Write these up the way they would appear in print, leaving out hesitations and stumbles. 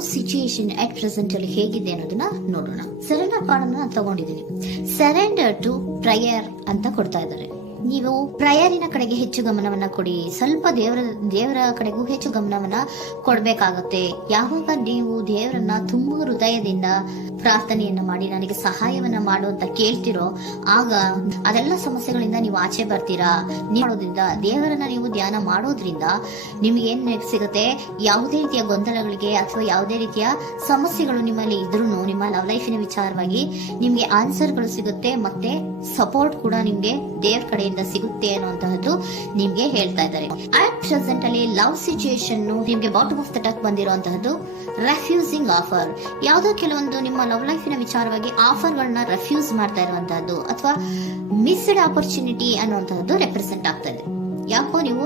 Love situation at present ಅಲ್ಲಿ ಹೇಗಿದೆ ಅನ್ನೋದನ್ನ ನೋಡೋಣ. ಸರೆಂಡರ್ ಕಾರ್ಡ್ ಅನ್ನ ತಗೊಂಡಿದ್ದೀನಿ. ಸರೆಂಡರ್ ಟು ಪ್ರಯರ್ ಅಂತ ಕೊಡ್ತಾ ಇದ್ದಾರೆ. ನೀವು ಪ್ರಯರಿನ ಕಡೆಗೆ ಹೆಚ್ಚು ಗಮನವನ್ನ ಕೊಡಿ, ಸ್ವಲ್ಪ ದೇವರ ಕಡೆಗೂ ಹೆಚ್ಚು ಗಮನವನ್ನ ಕೊಡ್ಬೇಕಾಗತ್ತೆ. ಯಾವಾಗ ನೀವು ದೇವರನ್ನ ತುಂಬ ಹೃದಯದಿಂದ ಪ್ರಾರ್ಥನೆಯನ್ನ ಮಾಡಿ ನನಗೆ ಸಹಾಯವನ್ನ ಮಾಡು ಅಂತ ಕೇಳ್ತಿರೋ, ಆಗ ಅದೆಲ್ಲ ಸಮಸ್ಯೆಗಳಿಂದ ನೀವು ಆಚೆ ಬರ್ತೀರಾ. ಮಾಡೋದ್ರಿಂದ, ದೇವರನ್ನ ನೀವು ಧ್ಯಾನ ಮಾಡೋದ್ರಿಂದ ನಿಮ್ಗೆ ಏನ್ ಸಿಗುತ್ತೆ, ಯಾವುದೇ ರೀತಿಯ ಗೊಂದಲಗಳಿಗೆ ಅಥವಾ ಯಾವುದೇ ರೀತಿಯ ಸಮಸ್ಯೆಗಳು ನಿಮ್ಮಲ್ಲಿ ಇದ್ರೂ ನಿಮ್ಮ ಲವ್ ಲೈಫಿನ ವಿಚಾರವಾಗಿ ನಿಮ್ಗೆ ಆನ್ಸರ್ಗಳು ಸಿಗುತ್ತೆ, ಮತ್ತೆ ಸಪೋರ್ಟ್ ಕೂಡ ನಿಮ್ಗೆ ದೇವ್ರ ಕಡೆಯಿಂದ ಸಿಗುತ್ತೆ ಅನ್ನುವಂತಹದ್ದು ನಿಮ್ಗೆ ಹೇಳ್ತಾ ಇದ್ದಾರೆ. ಅಟ್ ಪ್ರೆಸೆಂಟ್ ಅಲ್ಲಿ ಲವ್ ಸಿಚುಯೇಷನ್ ನಿಮ್ಗೆ ಬಾಟಮ್ ಆಫ್ ದ ಟಕ್ ಬಂದಿರುವಂತಹದ್ದು ರೆಫ್ಯೂಸಿಂಗ್ ಆಫರ್. ಯಾವುದೋ ಕೆಲವೊಂದು ನಿಮ್ಮ ಲವ್ ಲೈಫಿನ ವಿಚಾರವಾಗಿ ಆಫರ್ ಗಳನ್ನ ರೆಫ್ಯೂಸ್ ಮಾಡ್ತಾ ಇರುವಂತಹದ್ದು ಅಥವಾ ಮಿಸ್ಡ್ ಆಪರ್ಚುನಿಟಿ ಅನ್ನುವಂತಹದ್ದು ರೆಪ್ರೆಸೆಂಟ್ ಆಗ್ತಾ ಇದೆ. ಯಾಕೋ ನೀವು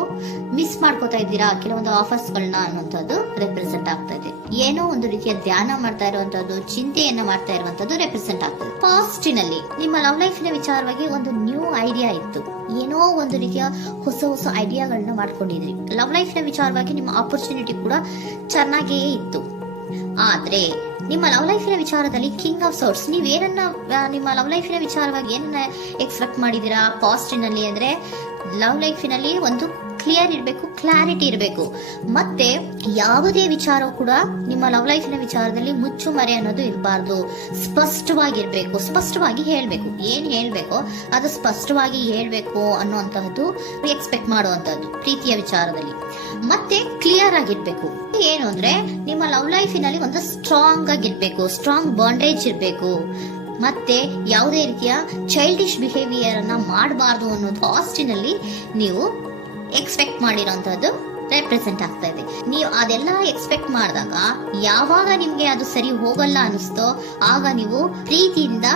ಮಿಸ್ ಮಾಡ್ಕೋತಾ ಇದ್ದೀರಾ ಕೆಲವೊಂದು ಆಫರ್ಸ್ ಗಳನ್ನ ಅನ್ನುವಂಥದ್ದು ರೆಪ್ರೆಸೆಂಟ್ ಆಗ್ತಾ ಇದೆ. ಏನೋ ಒಂದು ರೀತಿಯ ಧ್ಯಾನ ಮಾಡ್ತಾ ಇರುವಂತದ್ದು, ಚಿಂತೆಯನ್ನ ಮಾಡ್ತಾ ಇರುವಂತದ್ದು ರೆಪ್ರೆಸೆಂಟ್ ಆಗ್ತದೆ. ಪಾಸ್ಟಿನಲ್ಲಿ ನಿಮ್ಮ ಲವ್ ಲೈಫಿನ ವಿಚಾರವಾಗಿ ಒಂದು ನ್ಯೂ ಐಡಿಯಾ ಇತ್ತು, ಏನೋ ಒಂದು ರೀತಿಯ ಹೊಸ ಹೊಸ ಐಡಿಯಾಗಳನ್ನ ಮಾಡ್ಕೊಂಡಿದ್ರಿ. ಲವ್ ಲೈಫಿನ ವಿಚಾರವಾಗಿ ನಿಮ್ಮ ಆಪರ್ಚುನಿಟಿ ಕೂಡ ಚೆನ್ನಾಗಿಯೇ ಇತ್ತು. ಆದ್ರೆ ನಿಮ್ಮ ಲವ್ ಲೈಫಿನ ವಿಚಾರದಲ್ಲಿ ಕಿಂಗ್ ಆಫ್ ಸೋರ್ಟ್ಸ್, ನೀವೇನನ್ನ ನಿಮ್ಮ ಲವ್ ಲೈಫಿನ ವಿಚಾರವಾಗಿ ಏನನ್ನ ಎಕ್ಸ್ಪೆಕ್ಟ್ ಮಾಡಿದೀರಾ ಪಾಸ್ಟಿನಲ್ಲಿ ಅಂದ್ರೆ, ಲವ್ ಲೈಫಿನಲ್ಲಿ ಒಂದು ಕ್ಲಿಯರ್ ಇರಬೇಕು, ಕ್ಲಾರಿಟಿ ಇರಬೇಕು, ಮತ್ತೆ ಯಾವುದೇ ವಿಚಾರ ಕೂಡ ನಿಮ್ಮ ಲವ್ ಲೈಫಿನ ವಿಚಾರದಲ್ಲಿ ಮುಚ್ಚುಮರೆ ಅನ್ನೋದು ಇರಬಾರ್ದು. ಸ್ಪಷ್ಟವಾಗಿರ್ಬೇಕು, ಸ್ಪಷ್ಟವಾಗಿ ಹೇಳ್ಬೇಕು, ಏನ್ ಹೇಳ್ಬೇಕೋ ಅದು ಸ್ಪಷ್ಟವಾಗಿ ಹೇಳ್ಬೇಕು ಅನ್ನುವಂತಹದ್ದು ಎಕ್ಸ್ಪೆಕ್ಟ್ ಮಾಡುವಂತಹದ್ದು ಪ್ರೀತಿಯ ವಿಚಾರದಲ್ಲಿ. ಮತ್ತೆ ಕ್ಲಿಯರ್ ಆಗಿರ್ಬೇಕು. ಏನು ಅಂದ್ರೆ ನಿಮ್ಮ ಲವ್ ಲೈಫಿನಲ್ಲಿ ಒಂದು ಸ್ಟ್ರಾಂಗ್ ಆಗಿರ್ಬೇಕು, ಸ್ಟ್ರಾಂಗ್ ಬಾಂಡೇಜ್ ಇರಬೇಕು, ಮತ್ತೆ ಯಾವುದೇ ರೀತಿಯ ಚೈಲ್ಡಿಶ್ ಬಿಹೇವಿಯರ್ ಅನ್ನ ಮಾಡಬಾರ್ದು ಅನ್ನೋದು ಪಾಸ್ಟಿನಲ್ಲಿ ನೀವು ಎಕ್ಸ್ಪೆಕ್ಟ್ ಮಾಡಿರೋಂಥದ್ದು ರೆಪ್ರೆಸೆಂಟ್ ಆಗ್ತಾ ಇದೆ. ನೀವು ಅದೆಲ್ಲ ಎಕ್ಸ್ಪೆಕ್ಟ್ ಮಾಡಿದಾಗ ಯಾವಾಗ ನಿಮ್ಗೆ ಅದು ಸರಿ ಹೋಗಲ್ಲ ಅನಿಸ್ತೋ ಆಗ ನೀವು ಪ್ರೀತಿಯಿಂದ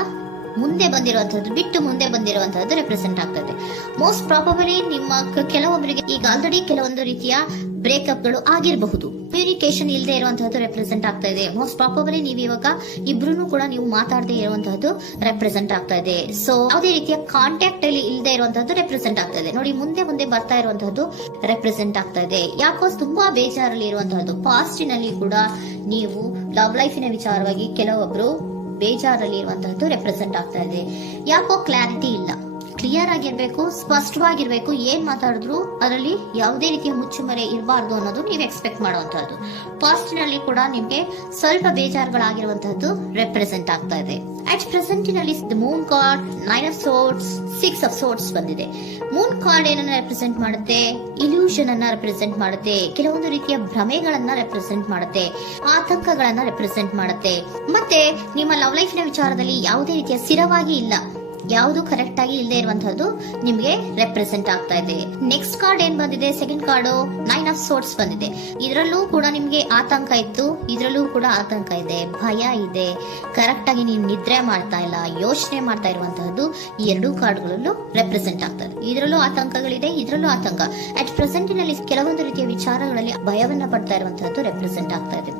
ಮುಂದೆ ಬಂದಿರುವಂತಹದ್ದು ಬಿಟ್ಟು ಮುಂದೆ ಬಂದಿರುವಂತಹದ್ದು ರೆಪ್ರೆಸೆಂಟ್ ಆಗ್ತದೆ. ಮೋಸ್ಟ್ ಪ್ರಾಬಬಲಿ ನಿಮ್ಮ ಕೆಲವೊಬ್ಬರಿಗೆ ಈಗ ಆಲ್ರೆಡಿ ಕೆಲವೊಂದು ರೀತಿಯ ಬ್ರೇಕಪ್ ಗಳು ಆಗಿರಬಹುದು, ಕಮ್ಯುನಿಕೇಶನ್ ಇಲ್ಲದೆ ಇರುವಂತಹದ್ದು ರೆಪ್ರೆಸೆಂಟ್ ಆಗ್ತಾ ಇದೆ. ಮೋಸ್ಟ್ ಪ್ರಾಬಬಲಿ ನೀವು ಇವಾಗ ಇಬ್ರು ಕೂಡ ನೀವು ಮಾತಾಡದೆ ಇರುವಂತಹದ್ದು ರೆಪ್ರೆಸೆಂಟ್ ಆಗ್ತಾ ಇದೆ. ಸೊ ಯಾವುದೇ ರೀತಿಯ ಕಾಂಟ್ಯಾಕ್ಟ್ ಅಲ್ಲಿ ಇಲ್ಲದೆ ಇರುವಂತಹದ್ದು ರೆಪ್ರೆಸೆಂಟ್ ಆಗ್ತಾ ಇದೆ. ನೋಡಿ, ಮುಂದೆ ಮುಂದೆ ಬರ್ತಾ ಇರುವಂತಹದ್ದು ರೆಪ್ರೆಸೆಂಟ್ ಆಗ್ತಾ ಇದೆ. ಯಾಕೋ ತುಂಬಾ ಬೇಜಾರಲ್ಲಿ ಇರುವಂತಹದ್ದು. ಪಾಸ್ಟಿನಲ್ಲಿ ಕೂಡ ನೀವು ಲವ್ ಲೈಫಿನ ವಿಚಾರವಾಗಿ ಕೆಲವೊಬ್ರು ಬೇಜಾರಲ್ಲಿ ಇರುವಂತಹದ್ದು ರೆಪ್ರೆಸೆಂಟ್ ಆಗ್ತಾ ಇದೆ. ಯಾಕೋ ಕ್ಲಾರಿಟಿ ಇಲ್ಲ, ಕ್ಲಿಯರ್ ಆಗಿರ್ಬೇಕು, ಸ್ಪಷ್ಟವಾಗಿರ್ಬೇಕು. ಏನ್ ಮಾತಾಡಿದ್ರು ಅದರಲ್ಲಿ ಯಾವುದೇ ರೀತಿಯ ಮುಚ್ಚುಮರೆ ಇರಬಾರ್ದು ಅನ್ನೋದು ನೀವು ಎಕ್ಸ್ಪೆಕ್ಟ್ ಮಾಡುವಂತಹದ್ದು. ಪಾಸ್ಟಿನಲ್ಲಿ ಕೂಡ ನಿಮ್ಗೆ ಸ್ವಲ್ಪ ಬೇಜಾರುಗಳಾಗಿರುವಂತಹದ್ದು ರೆಪ್ರೆಸೆಂಟ್ ಆಗ್ತಾ ಇದೆ. ಅಟ್ ಪ್ರೆಸೆಂಟಿನಲ್ಲಿ moon card, 9 of swords, 6 of swords ಬಂದಿದೆ. ಮೂನ್ ಕಾರ್ಡ್ ಏನನ್ನ ರೆಪ್ರೆಸೆಂಟ್ ಮಾಡುತ್ತೆ? ಇಲ್ಯೂಷನ್ ಅನ್ನ ರೆಪ್ರೆಸೆಂಟ್ ಮಾಡುತ್ತೆ, ಕೆಲವೊಂದು ರೀತಿಯ ಭ್ರಮೆಗಳನ್ನ ರೆಪ್ರೆಸೆಂಟ್ ಮಾಡುತ್ತೆ, ಆತಂಕಗಳನ್ನ ರೆಪ್ರೆಸೆಂಟ್ ಮಾಡುತ್ತೆ. ಮತ್ತೆ ನಿಮ್ಮ ಲವ್ ಲೈಫಿನ ವಿಚಾರದಲ್ಲಿ ಯಾವುದೇ ರೀತಿಯ ಸ್ಥಿರವಾಗಿ ಇಲ್ಲ, ಯಾವುದು ಕರೆಕ್ಟ್ ಆಗಿ ಇಲ್ಲದೆ ಇರುವಂತಹದ್ದು ನಿಮ್ಗೆ ರೆಪ್ರೆಸೆಂಟ್ ಆಗ್ತಾ ಇದೆ. ನೆಕ್ಸ್ಟ್ ಕಾರ್ಡ್ ಏನ್ ಬಂದಿದೆ? ಸೆಕೆಂಡ್ ಕಾರ್ಡ್ 9 ಆಫ್ ಸೋರ್ಟ್ಸ್ ಬಂದಿದೆ. ಇದರಲ್ಲೂ ಕೂಡ ನಿಮ್ಗೆ ಆತಂಕ ಇತ್ತು, ಇದರಲ್ಲೂ ಕೂಡ ಆತಂಕ ಇದೆ, ಭಯ ಇದೆ, ಕರೆಕ್ಟ್ ಆಗಿ ನೀವು ನಿದ್ರೆ ಮಾಡ್ತಾ ಇಲ್ಲ, ಯೋಚನೆ ಮಾಡ್ತಾ ಇರುವಂತಹದ್ದು ಈ ಎರಡೂ ಕಾರ್ಡ್ಗಳಲ್ಲೂ ರೆಪ್ರೆಸೆಂಟ್ ಆಗ್ತದೆ. ಇದರಲ್ಲೂ ಆತಂಕಗಳಿದೆ, ಇದರಲ್ಲೂ ಆತಂಕ. ಅಟ್ ಪ್ರೆಸೆಂಟಿನಲ್ಲಿ ಕೆಲವೊಂದು ರೀತಿಯ ವಿಚಾರಗಳಲ್ಲಿ ಭಯವನ್ನ ಪಡ್ತಾ ಇರುವಂತಹದ್ದು ರೆಪ್ರೆಸೆಂಟ್ ಆಗ್ತಾ ಇದೆ.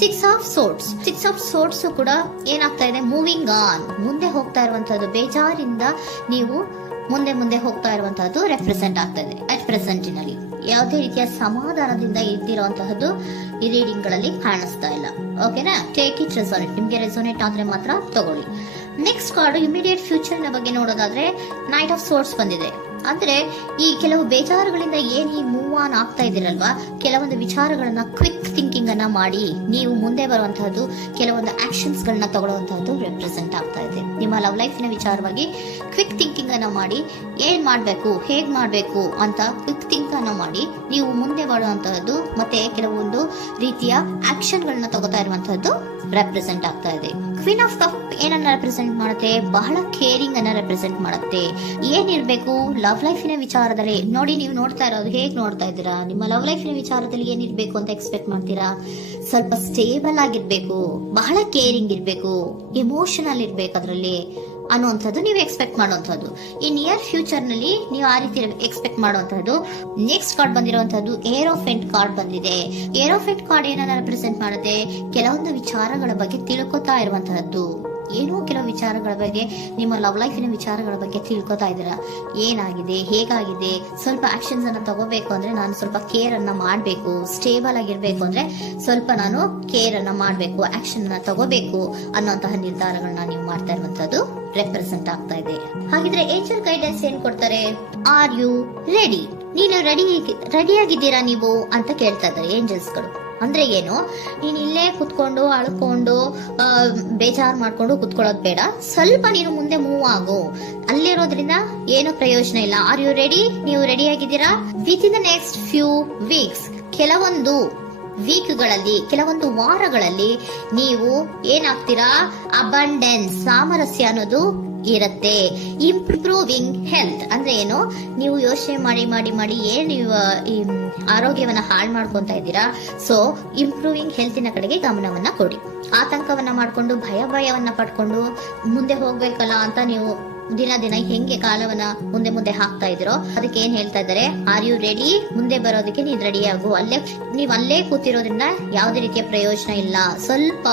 6 ಆಫ್ ಸೋರ್ಟ್ಸ್, 6 ಆಫ್ ಸೋರ್ಟ್ಸ್ ಕೂಡ ಏನಾಗ್ತಾ ಇದೆ? ಮೂವಿಂಗ್ ಆನ್, ಮುಂದೆ ಹೋಗ್ತಾ ಇರುವಂತಹದ್ದು, ಬೇಜಾರಿಂದ ನೀವು ಮುಂದೆ ಮುಂದೆ ಹೋಗ್ತಾ ಇರುವಂತಹದ್ದು ರೆಪ್ರೆಸೆಂಟ್ ಆಗ್ತಾ ಇದೆ. ಅಟ್ ಪ್ರೆಸೆಂಟಿನಲ್ಲಿ ಯಾವುದೇ ರೀತಿಯ ಸಮಾಧಾನದಿಂದ ಇದ್ದಿರುವಂತಹದ್ದು ಈ ರೀಡಿಂಗ್ ಗಳಲ್ಲಿ ಕಾಣಿಸ್ತಾ ಇಲ್ಲ. ಓಕೆನಾ? ಟೇಕ್ ಇಟ್ ರೆಸೋನೇಟ್, ನಿಮ್ಗೆ ರೆಸೋನೇಟ್ ಆದ್ರೆ ಮಾತ್ರ ತಗೊಳ್ಳಿ. ನೆಕ್ಸ್ಟ್ ಕಾರ್ಡ್ ಇಮಿಡಿಯೇಟ್ ಫ್ಯೂಚರ್ ನ ಬಗ್ಗೆ ನೋಡೋದಾದ್ರೆ ನೈಟ್ ಆಫ್ ಸೋರ್ಟ್ಸ್ ಬಂದಿದೆ. ಅಂದ್ರೆ ಈ ಕೆಲವು ಬೇಜಾರುಗಳಿಂದ ಏನ್ ಈ ಮೂವ್ ಆನ್ ಆಗ್ತಾ ಇದ್ದೀರಲ್ವಾ, ಕೆಲವೊಂದು ವಿಚಾರಗಳನ್ನ ಕ್ವಿಕ್ ಥಿಂಕಿಂಗ್ ಅನ್ನ ಮಾಡಿ ನೀವು ಮುಂದೆ ಬರುವಂತಹದ್ದು, ಕೆಲವೊಂದು ಆಕ್ಷನ್ಸ್ ಗಳನ್ನ ತಗೊಳ್ಳುವಂತಹದ್ದು ರೆಪ್ರೆಸೆಂಟ್ ಆಗ್ತಾ ಇದೆ. ನಿಮ್ಮ ಲವ್ ಲೈಫಿನ ವಿಚಾರವಾಗಿ ಕ್ವಿಕ್ ಥಿಂಕಿಂಗ್ ಅನ್ನ ಮಾಡಿ ಏನ್ ಮಾಡ್ಬೇಕು, ಹೇಗ್ ಮಾಡ್ಬೇಕು ಅಂತ ಕ್ವಿಕ್ ಥಿಂಕ್ ಅನ್ನ ಮಾಡಿ ನೀವು ಮುಂದೆ ಬರುವಂತಹದ್ದು, ಮತ್ತೆ ಕೆಲವೊಂದು ರೀತಿಯ ಆಕ್ಷನ್ ಗಳನ್ನ ತಗೋತಾ ಇರುವಂತಹದ್ದು ರೆಪ್ರೆಸೆಂಟ್ ಆಗ್ತಾ ಇದೆ. ಕ್ವೀನ್ ಆಫ್ ಕಪ್ ಏನನ್ನ ರೆಪ್ರೆಸೆಂಟ್ ಮಾಡುತ್ತೆ? ಬಹಳ ಕೇರಿಂಗ್ ಅನ್ನ ರೆಪ್ರೆಸೆಂಟ್ ಮಾಡುತ್ತೆ. ಏನಿರ್ಬೇಕು ಲವ್ ಲೈಫಿನ ವಿಚಾರದಲ್ಲಿ? ನೋಡಿ, ನೀವು ನೋಡ್ತಾ ಇರೋದು ಹೇಗ್ ನೋಡ್ತಾ ಇದ್ದೀರಾ? ನಿಮ್ಮ ಲವ್ ಲೈಫಿನ ವಿಚಾರದಲ್ಲಿ ಏನಿರ್ಬೇಕು ಅಂತ ಎಕ್ಸ್ಪೆಕ್ಟ್ ಮಾಡ್ತೀರಾ? ಸ್ವಲ್ಪ ಸ್ಟೇಬಲ್ ಆಗಿರ್ಬೇಕು, ಬಹಳ ಕೇರಿಂಗ್ ಇರ್ಬೇಕು, ಎಮೋಷನಲ್ ಇರ್ಬೇಕು ಅದರಲ್ಲಿ ಅನ್ನುವಂಥದ್ದು ನೀವು ಎಕ್ಸ್ಪೆಕ್ಟ್ ಮಾಡುವಂಥದ್ದು. ಈ ನಿಯರ್ ಫ್ಯೂಚರ್ ನಲ್ಲಿ ನೀವು ಆ ರೀತಿ ಎಕ್ಸ್ಪೆಕ್ಟ್ ಮಾಡುವಂತಹದ್ದು. ನೆಕ್ಸ್ಟ್ ಕಾರ್ಡ್ ಬಂದಿರುವಂತಹದ್ದು ಏರೋಫೆಂಟ್ ಕಾರ್ಡ್ ಬಂದಿದೆ. ಏರೋಫೆಂಟ್ ಕಾರ್ಡ್ ಏನನ್ನ ರೆಪ್ರೆಸೆಂಟ್ ಮಾಡುತ್ತೆ? ಕೆಲವೊಂದು ವಿಚಾರಗಳ ಬಗ್ಗೆ ತಿಳ್ಕೊತಾ ಇರುವಂತಹದ್ದು, ಏನೋ ಕೆಲವು ವಿಚಾರಗಳ ಬಗ್ಗೆ, ನಿಮ್ಮ ಲವ್ ಲೈಫಿನ ವಿಚಾರಗಳ ಬಗ್ಗೆ ತಿಳ್ಕೊತಾ ಇದ್ದೀರಾ. ಏನಾಗಿದೆ, ಹೇಗಾಗಿದೆ, ಸ್ವಲ್ಪ ಆಕ್ಷನ್ಸ್ ಅನ್ನ ತಗೋಬೇಕು ಅಂದ್ರೆ ನಾನು ಸ್ವಲ್ಪ ಕೇರ್ ಅನ್ನ ಮಾಡಬೇಕು, ಸ್ಟೇಬಲ್ ಆಗಿರ್ಬೇಕು ಅಂದ್ರೆ ಸ್ವಲ್ಪ ನಾನು ಕೇರ್ ಅನ್ನ ಮಾಡಬೇಕು, ಆಕ್ಷನ್ ಅನ್ನ ತಗೋಬೇಕು ಅನ್ನೋಂತಹ ನಿರ್ಧಾರಗಳನ್ನ ನೀವು ಮಾಡ್ತಾ ಇರುವಂತದ್ದು ರೆಪ್ರೆಸೆಂಟ್ ಆಗ್ತಾ ಇದೆ. ಹಾಗಿದ್ರೆ ಏಂಜಲ್ ಗೈಡೆನ್ಸ್ ಏನ್ ಕೊಡ್ತಾರೆ? Are you ready? ನೀನು ರೆಡಿಯಾಗಿದ್ದೀರಾ ನೀವು ಅಂತ ಕೇಳ್ತಾ ಇದ್ದಾರೆ ಏಂಜಲ್ಸ್ಗಳು. ಅಂದ್ರೆ ಏನು, ನೀನ್ ಇಲ್ಲೇ ಕುತ್ಕೊಂಡು ಅಳ್ಕೊಂಡು ಬೇಜಾರ್ ಮಾಡ್ಕೊಂಡು ಕುತ್ಕೊಳ್ಳೋದು ಬೇಡ, ಸ್ವಲ್ಪ ನೀನು ಮುಂದೆ ಮೂವ್ ಆಗು. ಅಲ್ಲಿರೋದ್ರಿಂದ ಏನು ಪ್ರಯೋಜನ ಇಲ್ಲ. Are you ready? ನೀವು ರೆಡಿ ಆಗಿದ್ದೀರಾ? Within the next few weeks, ಕೆಲವೊಂದು ವೀಕ್ಗಳಲ್ಲಿ, ಕೆಲವೊಂದು ವಾರಗಳಲ್ಲಿ ನೀವು ಏನಾಗ್ತೀರಾ? ಅಬಂಡೆನ್ಸ್, ಸಾಮರಸ್ಯ ಅನ್ನೋದು ಇರುತ್ತೆ. ಇಂಪ್ರೂವಿಂಗ್ ಹೆಲ್ತ್ ಅಂದ್ರೆ ಏನು, ನೀವು ಯೋಚನೆ ಮಾಡಿ ಮಾಡಿ ಮಾಡಿ ಏನ್ ನೀವು ಈ ಆರೋಗ್ಯವನ್ನ ಹಾಳು ಮಾಡ್ಕೊಂತ ಇದ್ದೀರಾ. ಸೊ ಇಂಪ್ರೂವಿಂಗ್ ಹೆಲ್ತಿನ ಕಡೆಗೆ ಗಮನವನ್ನ ಕೊಡಿ. ಆತಂಕವನ್ನ ಮಾಡ್ಕೊಂಡು ಭಯವನ್ನ ಪಡ್ಕೊಂಡು ಮುಂದೆ ಹೋಗ್ಬೇಕಲ್ಲ ಅಂತ ನೀವು ದಿನ ಹೆಂಗೆ ಕಾಲವನ್ನ ಮುಂದೆ ಹಾಕ್ತಾ ಇದ್ದೀರೋ ಅದಕ್ಕೆ ಏನ್ ಹೇಳ್ತಾ ಇದ್ದಾರೆ? Are you ready? ಮುಂದೆ ಬರೋದಕ್ಕೆ ನೀನ್ ರೆಡಿ ಆಗು. ನೀವ್ ಅಲ್ಲೇ ಕೂತಿರೋದ್ರಿಂದ ಯಾವುದೇ ರೀತಿಯ ಪ್ರಯೋಜನ ಇಲ್ಲ. ಸ್ವಲ್ಪ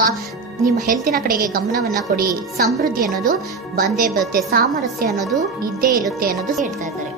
ನಿಮ್ಮ ಹೆಲ್ತಿನ ಕಡೆಗೆ ಗಮನವನ್ನ ಕೊಡಿ. ಸಮೃದ್ಧಿ ಅನ್ನೋದು ಬಂದೇ ಬರುತ್ತೆ, ಸಾಮರಸ್ಯ ಅನ್ನೋದು ಇದ್ದೇ ಇರುತ್ತೆ ಅನ್ನೋದು ಹೇಳ್ತಾ ಇದ್ದಾರೆ.